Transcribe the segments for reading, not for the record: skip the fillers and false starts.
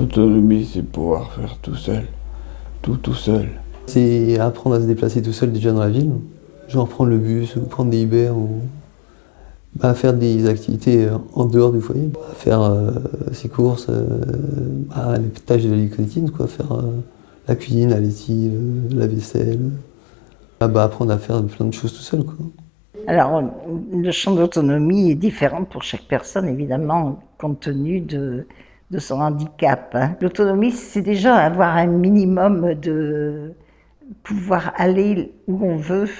L'autonomie, c'est pouvoir faire tout seul, tout seul. C'est apprendre à se déplacer tout seul déjà dans la ville, genre prendre le bus ou prendre des Uber ou faire des activités en dehors du foyer, faire ses courses, les tâches de la vie quotidienne, quoi, faire la cuisine, la lessive, la vaisselle. Apprendre à faire plein de choses tout seul, quoi. Alors, le champ d'autonomie est différent pour chaque personne, évidemment, compte tenu de son handicap. Hein. L'autonomie, c'est déjà avoir un minimum de pouvoir aller où on veut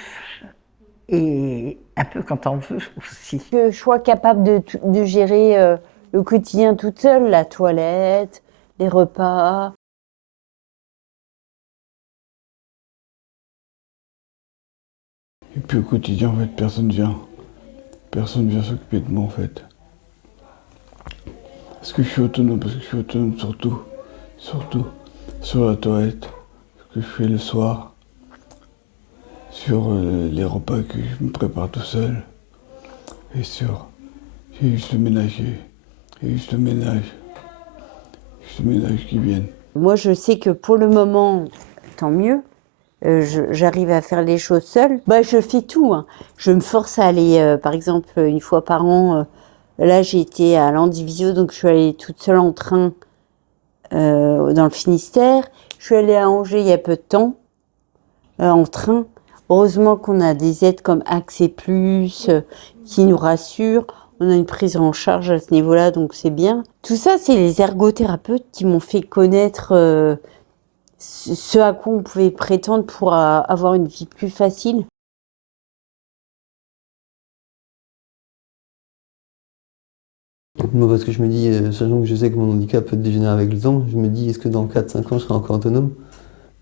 et un peu quand on veut aussi. Que je sois capable de gérer le quotidien toute seule, la toilette, les repas. Et puis au quotidien, en fait, personne vient. Personne vient s'occuper de moi, en fait. Parce que je suis autonome, parce que je suis autonome surtout sur la toilette, ce que je fais le soir, sur les repas que je me prépare tout seul, et sur, j'ai juste le ménage, j'ai juste le ménage qui viennent. Moi, je sais que pour le moment, tant mieux. J'arrive à faire les choses seule. Je fais tout. Hein. Je me force à aller, par exemple, une fois par an. Là, j'ai été à Landivisiau, donc je suis allée toute seule en train dans le Finistère. Je suis allée à Angers il y a peu de temps, en train. Heureusement qu'on a des aides comme Accès Plus qui nous rassurent. On a une prise en charge à ce niveau-là, donc c'est bien. Tout ça, c'est les ergothérapeutes qui m'ont fait connaître ce à quoi on pouvait prétendre pour avoir une vie plus facile. Moi, parce que je me dis, sachant que je sais que mon handicap peut dégénérer avec le temps, je me dis, est-ce que dans 4-5 ans, je serai encore autonome?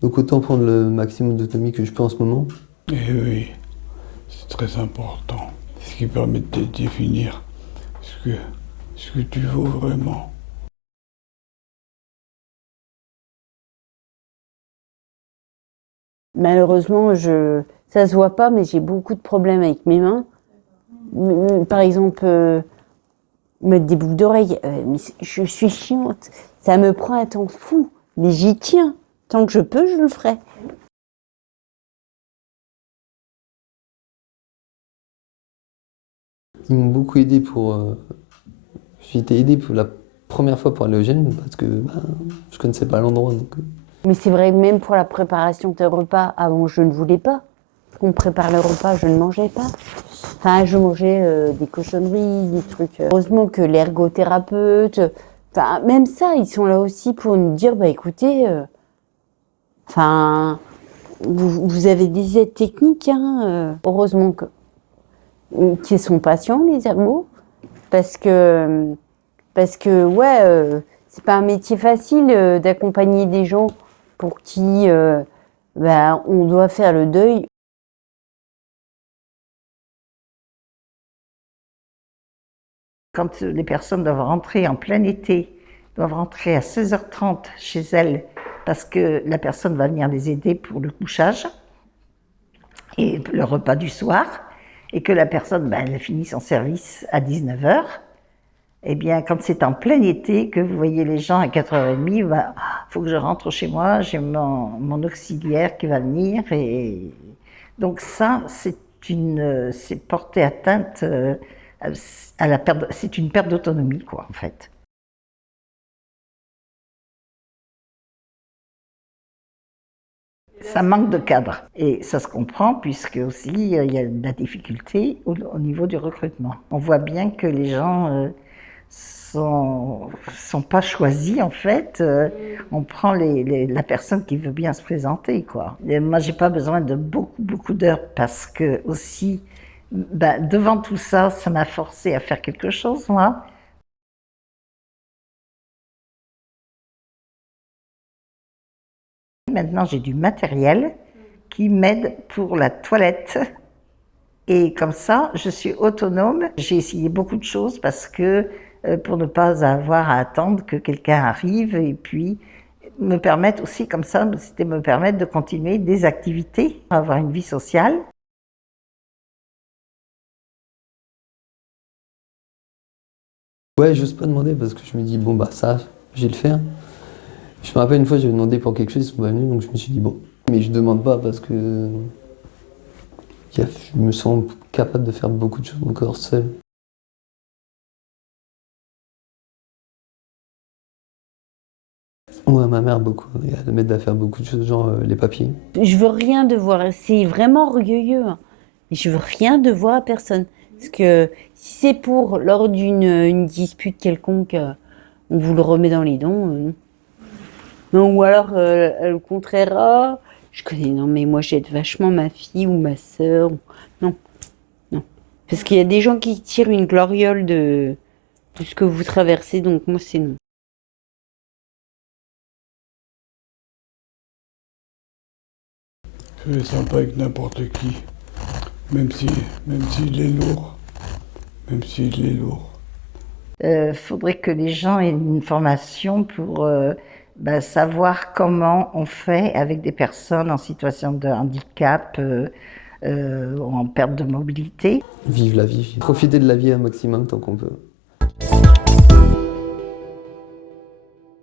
Donc autant prendre le maximum d'autonomie que je peux en ce moment. Et oui, c'est très important. C'est ce qui permet de définir ce que tu vaux vraiment. Malheureusement, ça se voit pas, mais j'ai beaucoup de problèmes avec mes mains. Par exemple, mettre des boucles d'oreilles, mais je suis chiante. Ça me prend un temps fou, mais j'y tiens. Tant que je peux, je le ferai. Ils m'ont beaucoup aidé j'ai été aidé pour la première fois pour aller au gym parce que je connaissais pas l'endroit. Donc. Mais c'est vrai, même pour la préparation des repas, avant, je ne voulais pas qu'on prépare le repas, je ne mangeais pas. Enfin, je mangeais des cochonneries, des trucs. Heureusement que l'ergothérapeute, même ça, ils sont là aussi pour nous dire, écoutez, vous avez des aides techniques, hein, heureusement qu'ils sont patients, les ergots, parce que ouais, c'est pas un métier facile d'accompagner des gens pour qui on doit faire le deuil. Quand les personnes doivent rentrer en plein été, doivent rentrer à 16h30 chez elles parce que la personne va venir les aider pour le couchage et le repas du soir, et que la personne elle finit son service à 19h, eh bien, quand c'est en plein été, que vous voyez les gens à 4h30, faut que je rentre chez moi, j'ai mon auxiliaire qui va venir. Et donc ça, c'est porter atteinte à la perte, c'est une perte d'autonomie, quoi, en fait. Ça manque de cadre. Et ça se comprend puisque aussi il y a de la difficulté au niveau du recrutement. On voit bien que les gens sont pas choisis en fait. On prend la personne qui veut bien se présenter, quoi. Et moi, j'ai pas besoin de beaucoup d'heures parce que aussi, devant tout ça, ça m'a forcé à faire quelque chose, moi. Maintenant, j'ai du matériel qui m'aide pour la toilette. Et comme ça, je suis autonome. J'ai essayé beaucoup de choses parce que pour ne pas avoir à attendre que quelqu'un arrive et puis me permettre aussi comme ça, c'était me permettre de continuer des activités, avoir une vie sociale. Ouais, j'ose pas demander parce que je me dis, ça, je vais le faire. Je me rappelle une fois, j'avais demandé pour quelque chose, ils sont pas venus, donc je me suis dit bon. Mais je demande pas parce que je me sens capable de faire beaucoup de choses encore seul. Ouais, ma mère beaucoup. Elle m'aide à faire beaucoup de choses, genre les papiers. Je veux rien devoir, c'est vraiment orgueilleux, hein. Mais je veux rien devoir à personne. Parce que si c'est pour, lors d'une dispute quelconque, on vous le remet dans les dents, non. Non, ou alors, le contraire, ah, je connais, non, mais moi j'aide vachement ma fille ou ma sœur. Non, non. Parce qu'il y a des gens qui tirent une gloriole de ce que vous traversez, donc moi c'est non. Je vais sympa avec n'importe qui, même s'il est lourd, même s'il est lourd. Faudrait que les gens aient une formation pour savoir comment on fait avec des personnes en situation de handicap ou en perte de mobilité. Vivre la vie. Profiter de la vie un maximum tant qu'on peut.